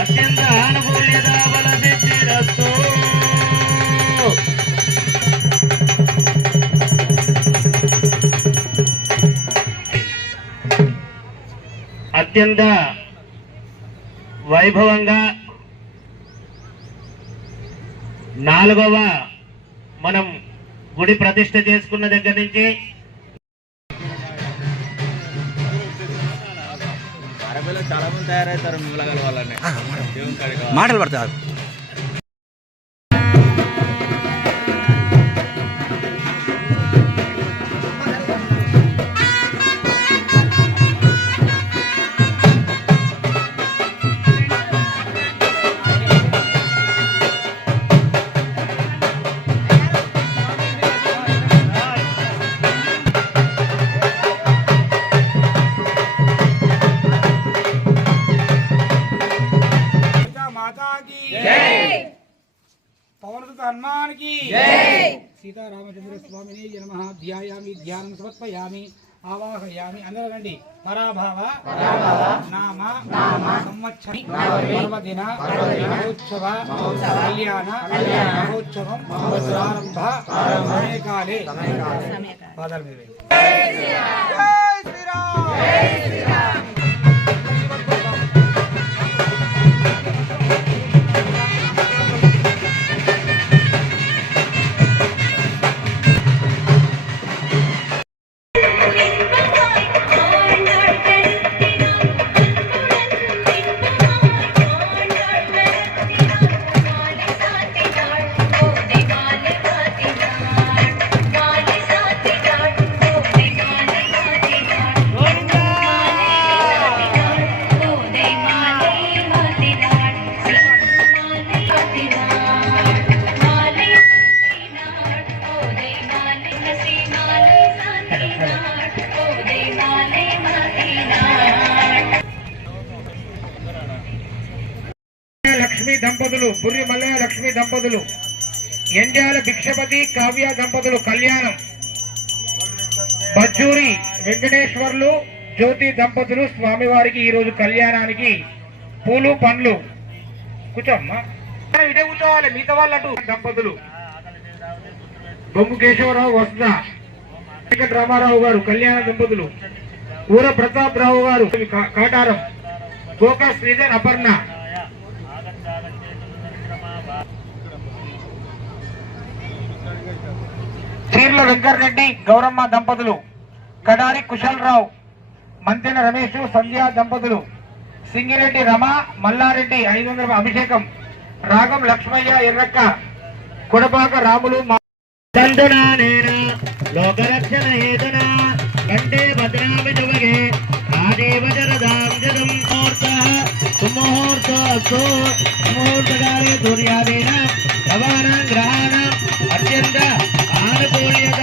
అత్యంత అనుకూల్యత బల సిద్ధిరస్తు. అత్యంత వైభవంగా 4వ మనం గుడి ప్రతిష్ఠ చేసుకున్న దగ్గర నుంచి చాలా మంది తయారవుతారు మిమ్మల్ని వాళ్ళని మాటలు పడతారు. हनुमान की जय. सीतारामचंद्र स्वामी नमः. ध्यायामि ध्यानं समर्पयामि आवाहयामि. अंदरगंडी पराभाव नाम संवत्सरी पर्वदिन महोत्सव कल्याण महोत्सवं प्रारंभ काले पादल में जय श्री राम. जय श्री राम. లక్ష్మీ దంపతులు, బుర్రి మల్లయ్య లక్ష్మీ దంపతులు, ఎంజాల భిక్షపతి కావ్య దంపతులు కళ్యాణం, బజ్జూరి వెంకటేశ్వర్లు జ్యోతి దంపతులు స్వామివారికి ఈ రోజు కళ్యాణానికి పూలు పండ్లు. కూర్చోమ్మా, ఇదే కూర్చోవాలి మిగతా వాళ్ళటు. దంపతులు బొమ్ము కేశవరావు వస్త రామారావు గారు కళ్యాణ దంపతులు, ఊర ప్రతాప్ రావు గారు కాటారం, గోకా శ్రీధర్ అపర్ణ. చీర్ల వెంకటరెడ్డి గౌరమ్మ దంపతులు, కడారి కుశలరావు, మంతెన రమేష్ సంధ్యా దంపతులు, సింగిరెడ్డి రమ మల్లారెడ్డి 500 అభిషేకం, రాగం లక్ష్మయ్య ఎర్రక్క, కొడపాక రాములు లోకరక్షణ హేతున కంటే భద్రామి దువగే రాజేవ జరదాం జదం ముహూర్తకాలే సూర్యాదేన రవాణాం గ్రహాణం అత్యంత ఆనుకూల్యత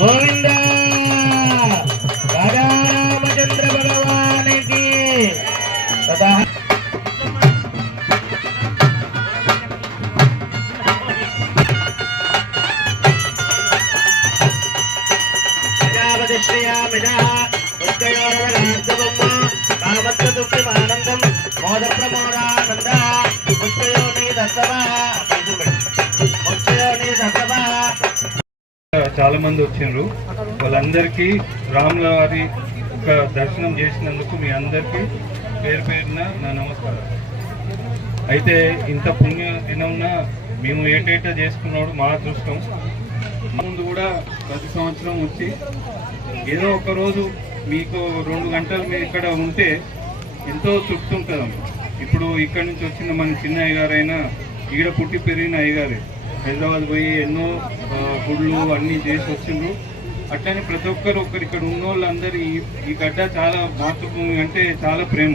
గోవింద రామచంద్ర భగవానికి చాలా మంది వచ్చిండ్రు. వాళ్ళందరికీ రాముల వారి దర్శనం చేసినందుకు మీ అందరికీ పేరు పేరున నా నమస్కారం. అయితే ఇంత పుణ్య దినంన మేము ఏటేటా చేసుకున్నాడు మా అదృష్టం. ముందు కూడా ప్రతి సంవత్సరం వచ్చి ఏదో ఒక రోజు మీకు 2 గంటలు మీరు ఇక్కడ ఉంటే ఎంతో తృప్తి ఉంటుందమ్మా. ఇప్పుడు ఇక్కడి నుంచి వచ్చిన మన చిన్న అయ్యగారైనా ఇక్కడ పుట్టి పెరిగిన అయ్యగారే, హైదరాబాద్ పోయి ఎన్నో గుళ్ళు అన్నీ చేసి వచ్చిండ్రు. అట్లనే ప్రతి ఒక్కరు ఇక్కడ ఉన్న వాళ్ళందరూ ఈ గడ్డ చాలా మాతృభూమి అంటే చాలా ప్రేమ.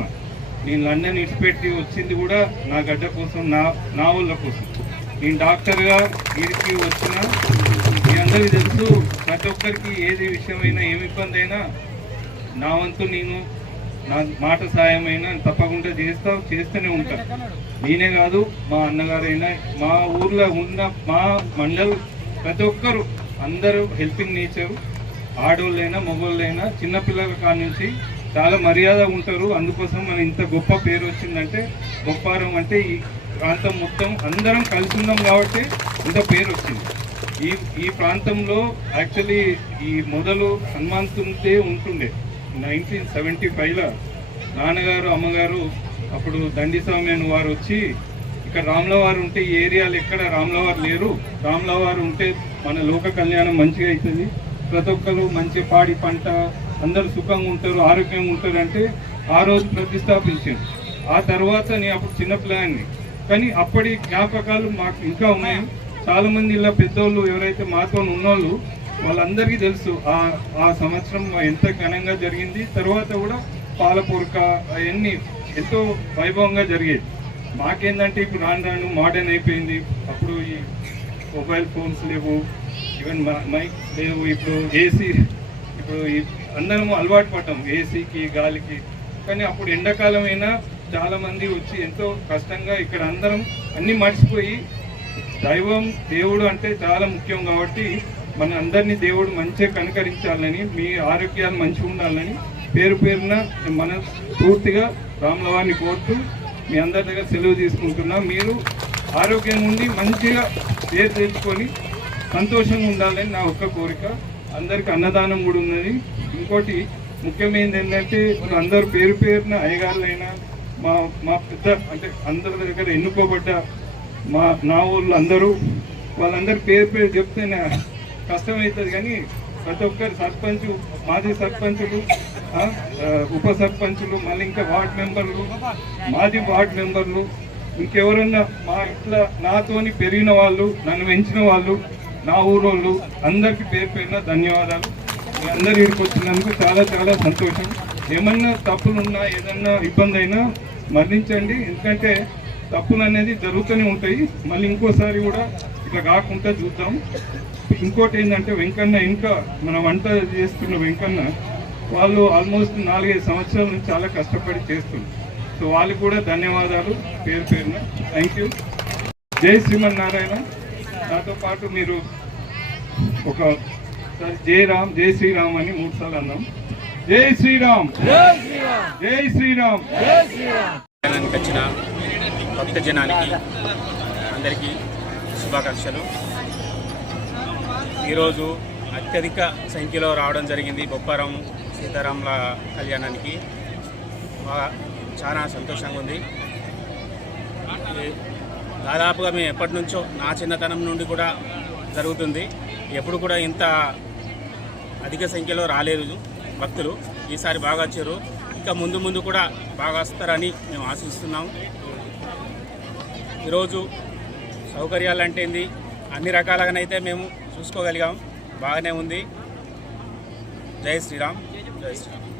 నేను లండన్ ఇడిచిపెట్టి వచ్చింది కూడా నా గడ్డ కోసం, నా వాళ్ళ కోసం. నేను డాక్టర్గా వీరికి వచ్చిన మీ అందరికీ తెలుసు, ప్రతి ఒక్కరికి ఏది విషయమైనా ఏమి ఇబ్బంది అయినా నా వంతు నేను నా మాట సాయమైనా తప్పకుండా చేస్తూనే ఉంటాను. నేనే కాదు, మా అన్నగారైనా, మా ఊర్లో ఉన్న మా మండల్ ప్రతి ఒక్కరు అందరూ హెల్పింగ్ నేచరు. ఆడోళ్ళైనా మగోళ్ళైనా చిన్నపిల్లల కాడ నుంచి చాలా మర్యాద ఉంటారు. అందుకోసం మన ఇంత గొప్ప పేరు వచ్చిందంటే బొప్పారం అంటే ఈ ప్రాంతం మొత్తం అందరం కలిసి ఉన్నాం కాబట్టి ఇంత పేరు వచ్చింది. ఈ ప్రాంతంలో యాక్చువల్లీ ఈ మొదలు హనుమంతుడే ఉంటుండే. 1975లో నాన్నగారు అమ్మగారు అప్పుడు దండిస్వామి అని వారు వచ్చి ఇక్కడ రాములవారు ఉంటే ఈ ఏరియాలో ఎక్కడ రాములవారు లేరు, రాములవారు ఉంటే మన లోక కళ్యాణం మంచిగా అవుతుంది, ప్రతి ఒక్కరు మంచి పాడి పంట అందరూ సుఖంగా ఉంటారు, ఆరోగ్యంగా ఉంటారు అంటే ఆ రోజు ప్రతిష్టాపించాను. ఆ తర్వాత నేను అప్పుడు చిన్నపిల్లాన్ని, కానీ అప్పటి జ్ఞాపకాలు మాకు ఇంకా ఉన్నాయి. చాలామంది ఇలా పెద్దోళ్ళు ఎవరైతే మాతో ఉన్నోళ్ళు వాళ్ళందరికీ తెలుసు ఆ సంవత్సరం ఎంత ఘనంగా జరిగింది. తర్వాత కూడా పాలపూరక అవన్నీ ఎంతో వైభవంగా జరిగేది. మాకేందంటే ఇప్పుడు రాను మోడర్న్ అయిపోయింది. అప్పుడు ఈ మొబైల్ ఫోన్స్ లేవు, ఈవెన్ మైక్స్ లేవు, ఇప్పుడు ఏసీ, ఇప్పుడు అందరము అలవాటు పడ్డాం ఏసీకి గాలికి. కానీ అప్పుడు ఎండాకాలం అయినా చాలామంది వచ్చి ఎంతో కష్టంగా ఇక్కడ అందరం అన్నీ మర్చిపోయి దేవుడు అంటే చాలా ముఖ్యం కాబట్టి మన అందరినీ దేవుడు మంచిగా కనుకరించాలని, మీ ఆరోగ్యాలు మంచిగా ఉండాలని పేరు పేరున మన పూర్తిగా రాములవారిని కోరుతూ మీ అందరి దగ్గర సెలవు తీసుకుంటున్నా. మీరు ఆరోగ్యంగా ఉండి మంచిగా పేరు తెచ్చుకొని సంతోషంగా ఉండాలని నా ఒక్క కోరిక. అందరికి అన్నదానం కూడా ఉన్నది. ఇంకోటి ముఖ్యమైనది ఏంటంటే ఇప్పుడు అందరు పేరు పేరున అయ్యగారులైనా మా పెద్ద అంటే అందరి దగ్గర ఎన్నుకోబడ్డ నా ఊళ్ళు అందరూ వాళ్ళందరూ పేరు చెప్తేనే కష్టమవుతుంది. కానీ ప్రతి ఒక్కరు సర్పంచ్, మాజీ సర్పంచులు, ఉప సర్పంచులు, మళ్ళీ ఇంకా వార్డు మెంబర్లు, మాజీ వార్డు మెంబర్లు, ఇంకెవరన్నా మా ఇట్లా నాతోని పెరిగిన వాళ్ళు, నన్ను పెంచిన వాళ్ళు, నా ఊరోళ్ళు అందరికీ పేరు పేరున ధన్యవాదాలు. అందరు ఇక్కడికి వచ్చినందుకు చాలా చాలా సంతోషం. ఏమన్నా తప్పులున్నా ఏదన్నా ఇబ్బంది అయినా మరణించండి, ఎందుకంటే తప్పులు అనేది జరుగుతూనే ఉంటాయి. మళ్ళీ ఇంకోసారి కూడా ఇట్లా కాకుండా చూద్దాం. ఇంకోటి ఏంటంటే వెంకన్న ఇంకా మన వంట చేస్తున్న వెంకన్న వాళ్ళు ఆల్మోస్ట్ 4-5 సంవత్సరాల నుంచి చాలా కష్టపడి చేస్తున్నారు. సో వాళ్ళకి కూడా ధన్యవాదాలు పేరు పేరున. Thank you. జై శ్రీమన్నారాయణ. నాతో పాటు మీరు ఒకసారి జై శ్రీరామ్ అని 3 సార్లు అన్నాం. జై శ్రీరామ్, జై శ్రీరామ్. వచ్చిన భక్త జనానికి అందరికీ శుభాకాంక్షలు. ఈరోజు అత్యధిక సంఖ్యలో రావడం జరిగింది బొప్పారం సీతారాముల కళ్యాణానికి. చాలా సంతోషంగా ఉంది. దాదాపుగా మేము ఎప్పటి నుంచో నా చిన్నతనం నుండి కూడా జరుగుతుంది. ఎప్పుడు కూడా ఇంత అధిక సంఖ్యలో రాలేదు భక్తులు. ఈసారి బాగా వచ్చారు. ఇంకా ముందు ముందు కూడా బాగా వస్తారని మేము ఆశిస్తున్నాం. ఈరోజు సౌకర్యాలు అంటే ఏంది, అన్ని రకాలుగానైతే మేము చూసుకోగలిగాం. బాగానే ఉంది. జై శ్రీరామ్, జై శ్రీరామ్.